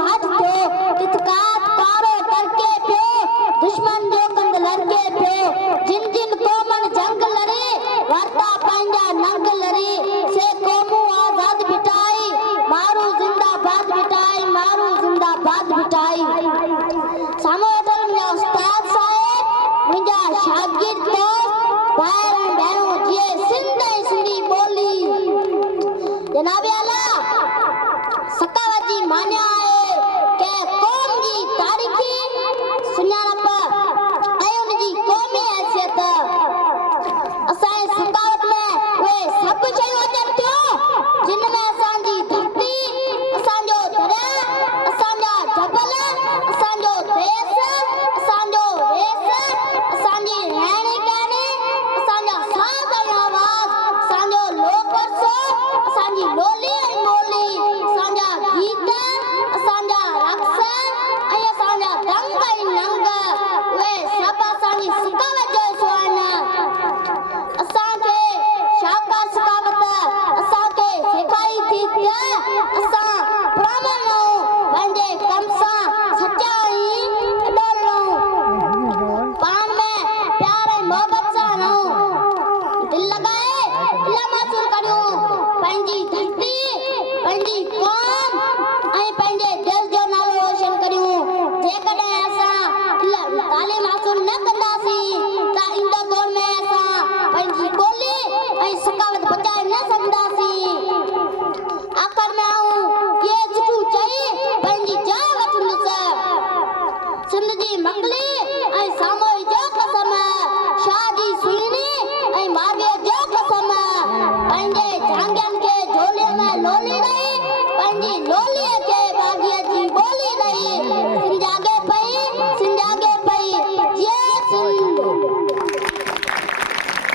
घाट थियो तितकात पारो करके पियो दुश्मन जो कंद लड़के पियो जिन जिन कोमन जंग लड़ी वार्ता पंजा नंग लड़ी से कोमू आजाद बिटाई मारू जिंदाबाद बिटाई मारू जिंदाबाद बिटाई सामोदल में उस्ताद साहब मुझा शागिर्द दोस्त भाई बहनों जिए सिंधी बोली जनाब आला सकावती मान्या है के कौम जी तारीखी सुञाणप ऐं उन जी क़ौमी हैसियत असांजे सकावत में उहे सभु शयूं अचनि थियूं जिन में असांजी धरती असांजो दरिया असांजा जबल असांजो देश असांजो वेस असांजी रहणी कहणी असांजा साज़ ऐं आवाज़ असांजो लोक वरसो असांजी लोली ऐं ॿोली असांजा गीत असांजा रक़्स ऐं असांजा दंग ऐं नंग उहे सभु असांजी सकावत जो हिसो आहिनि असांखे शाहकार सकावत असांखे सेखारी थी त असां पुराणा